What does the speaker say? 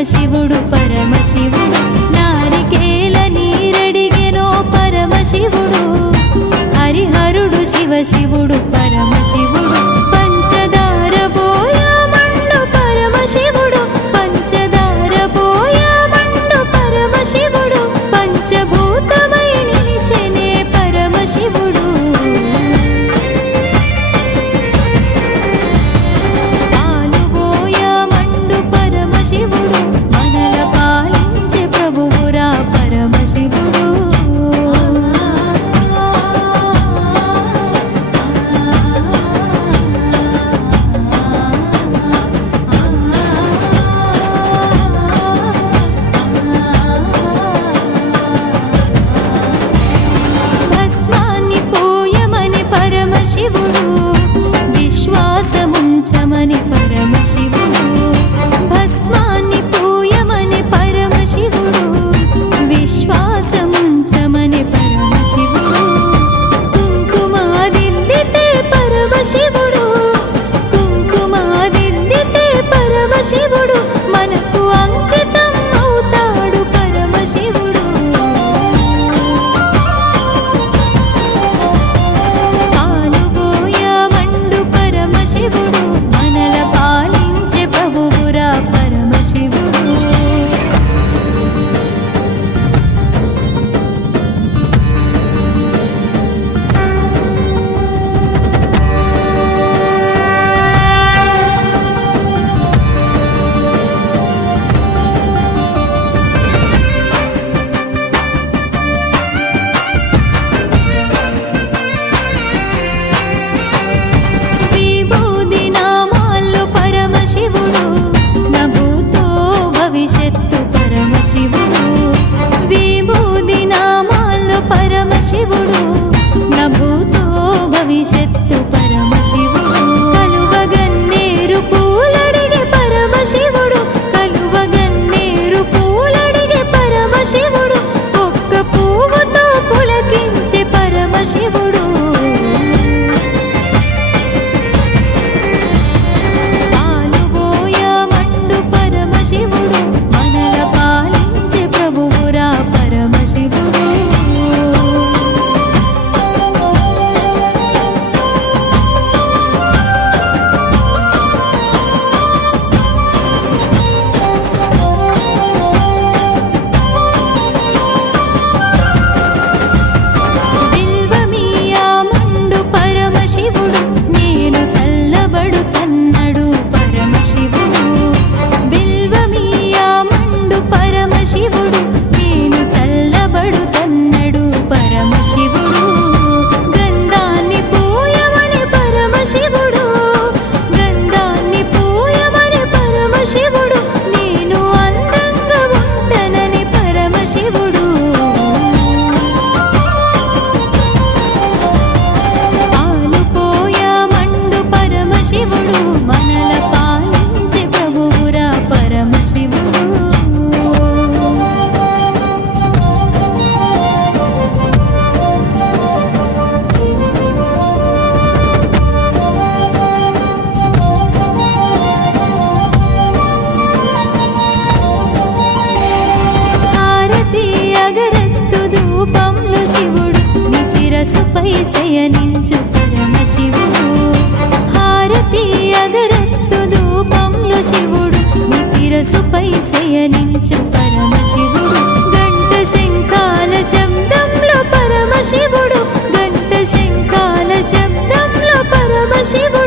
పరమశివుడు పరమశివుడు నారికేల నీరడిగెనో పరమశివుడు. హరిహరుడు శివ శివుడు పరమశివుడు. శయనించు పరమశివుడు. హారతి అగరత్తు ధూపంలో శివుడు. శిరసుపై శయనించు పరమశివుడు. గంట శంఖాల శబ్దంలో పరమశివుడు. గంట శంఖాల శబ్దంలో పరమశివుడు.